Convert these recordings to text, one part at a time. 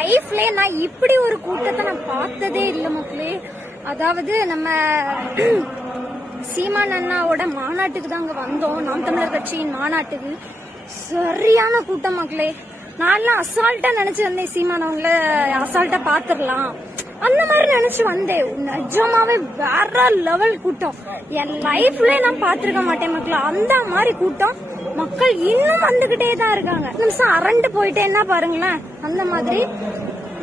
லைஃப்ல நான் இப்படி ஒரு கூட்டத்தை நான் பார்த்ததே இல்லை மக்களே. அதாவது நம்ம சீமான் அண்ணாவோட மாநாட்டுக்கு தான் அங்க வந்தோம், நாம் தமிழர் கட்சியின் மாநாட்டுக்கு. சரியான கூட்டம் மக்களே. நான்லாம் அசால்ட்டா நினைச்சு வந்தேன், சீமான் அவங்கள அசால்ட்டா பாத்துரலாம் அந்த மாதிரி நினைச்சு வந்தேன். நிஜமாவே வேற லெவல் கூட்டம். என் லைஃப்ல நான் பாத்திருக்க மாட்டேன் மக்கள், அந்த மாதிரி கூட்டம். மக்கள் இன்னும் வந்துகிட்டே தான் இருக்காங்க. நிமிஷம் அரண்டு போயிட்டேன்னா பாருங்களேன், அந்த மாதிரி.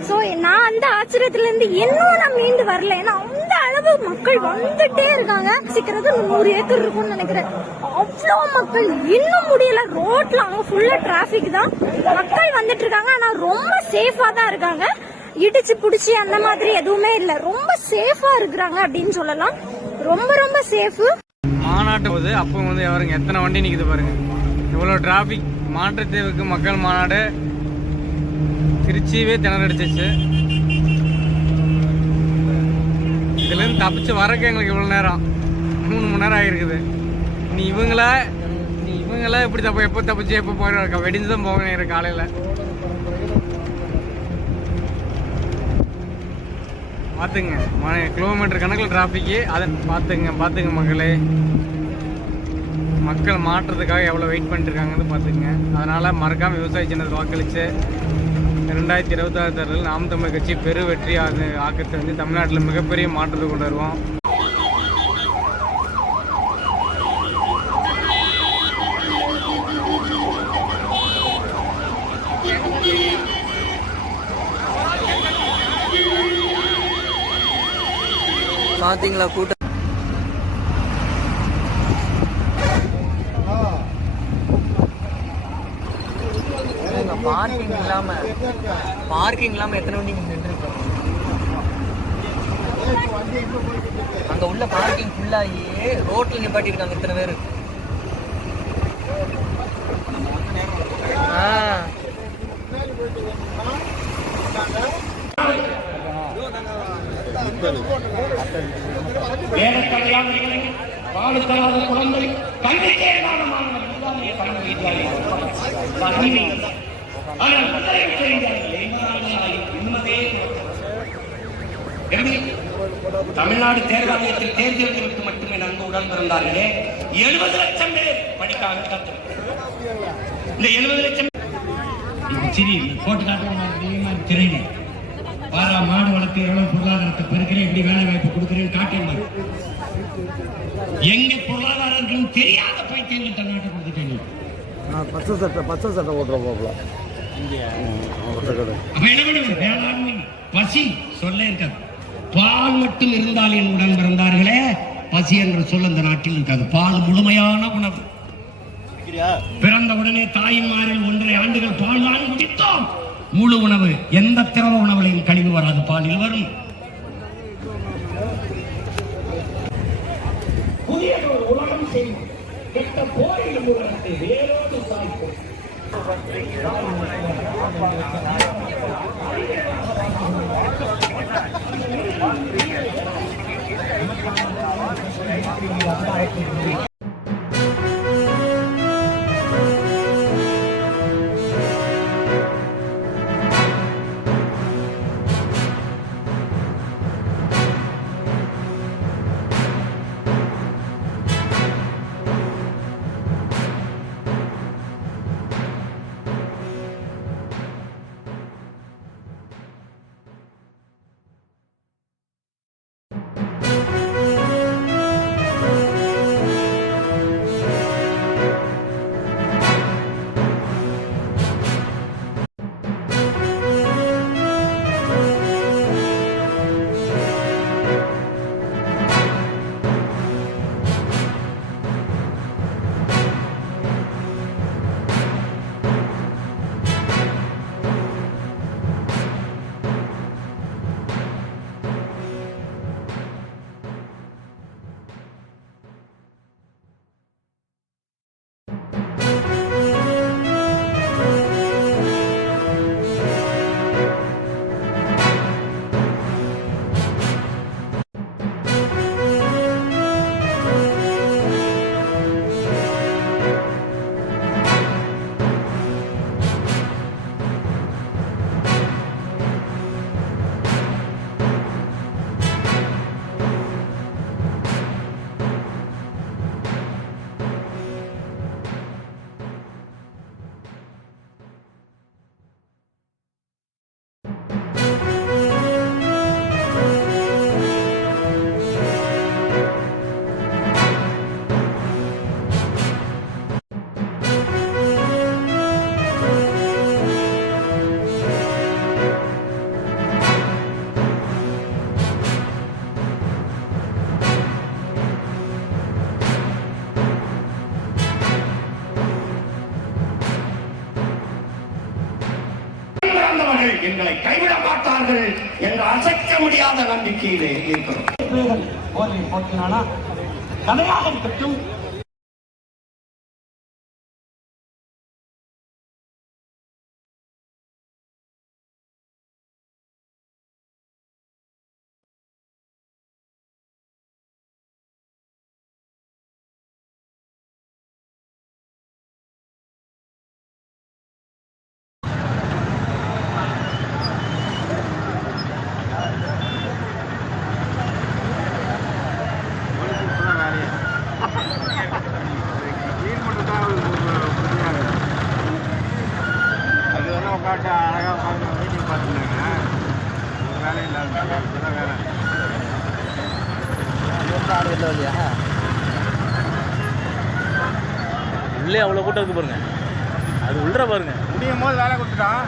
சோ நான் அந்த ஆச்சரியத்துல இருந்து இன்னும் நான் மீண்டு வரல. ஏன்னா அந்த அளவு மக்கள் வந்துட்டே இருக்காங்க. சீக்கிரத்து 100 ஏக்கர் இருக்கும்னு நினைக்கிறேன். அவ்வளோ மக்கள் இன்னும் முடியல. ரோட்ல அவங்க ஃபுல்லா டிராபிக் தான். மக்கள் வந்துட்டு இருக்காங்க, ஆனா ரொம்ப சேஃபா தான் இருக்காங்க. இடிச்சு புடிச்சு அந்த மாதிரி எதுவுமே இல்ல. ரொம்ப சேஃபா இருக்கிறாங்க அப்படின்னு சொல்லலாம். ரொம்ப ரொம்ப சேஃப். மாநாட்டு போது அப்போ எவருங்க எத்தனை வண்டி நிக்குது பாருங்க. இவ்வளவு டிராபிக். மாற்றுத்தேவுக்கு மக்கள் மாநாடு திருச்சியவே திணறடிச்சிச்சு. இதுல இருந்து தப்பிச்சு வரக்கு எங்களுக்கு இவ்வளவு நேரம் 3 மணி நேரம் ஆகிருக்குது. நீ இவங்கள இப்படி எப்போ தப்பிச்சு எப்போ போயிருக்க வெடிஞ்சுதான் போகணும் காலையில. பாத்துங்க கிலோமீட்டர் கணக்கில் டிராபிக்கு. அதை பாத்துங்க மக்களே. மக்கள் மாற்றத்துக்காக எவ்வளோ வெயிட் பண்ணிட்டு இருக்காங்கன்னு பார்த்துங்க. அதனால் மறக்காமல் விவசாய சின்னத்தில் வாக்களித்து 2026 தேர்தலில் நாம் தமிழர் கட்சி பெரு வெற்றி ஆக்கத்தை தமிழ்நாட்டில் மிகப்பெரிய மாற்றத்தை கொண்டு வருவோம். பார்த்தீங்களா கூட்டம்? பார்க்கிங் இல்லாம எத்தனை வண்டி நின்றுருக்கோம். அங்க உள்ள பார்க்கிங் ஃபுல்லாகி ரோட்ல நிப்பாட்டி இருக்காங்க இத்தனை பேர். தமிழ்நாடு தேர்வாணையத்தில் தேர்தல்களுக்கு மட்டுமே நன்கு உடன் பிறந்தார்களே 70 லட்சம் பேர் படிக்க ஆரம்பித்தார்கள். இந்த 70 லட்சம் சரி போட்டு காட்டுறேன். திரையில பாரா மாடு வளர்த்து எவ்வளவு பொருளாதாரத்தை பெருக்கிறேன், எப்படி வேலை வாய்ப்பு கொடுக்குறேன் காட்டேன். எங்க பொருளாதாரம் தெரியாத பைத்தியங்கள் தமிழ்நாட்டை கொடுத்துட்டேன். பச்சை சட்டை ஓட்டுற போகல. வேளாண்மை பசி சொல்ல இருக்காது. பால் மட்டும் இருந்தால் என் உடன் பிறந்தார்களே, பசி என்ற சொல் அந்த நாட்டில் இருக்காது. பால் முழுமையான உணவு. பிறந்த உடனே தாயின் மாரில் 1.5 ஆண்டுகள் பால் தான் குடித்தோம். முழு உணவு. எந்த திரவ உணவுலையும் கழிவு வராது, பாலில் வரும். புதிய ஒரு உலகம் செய்யும் கெட்ட போரிடும் உலகத்தை வேரோடு சாய்க்கும். அவர்கள் எங்களை கைவிட மாட்டார்கள் என்ற அசைக்க முடியாத நம்பிக்கையிலே இருக்கிறோம். போட்டினானா கதையாக இருக்கட்டும். அது வந்து உட்காந்து அழகாக உட்காந்து மீட்டிங் பார்த்துருந்தாங்க. ஒரு வேலை இல்லாத வேலை உள்ளே அவ்வளோ கூட்டம் இருக்கு பாருங்க. அது உள்ள பாருங்க. முடியும் போது வேலை கொடுத்துட்டான்.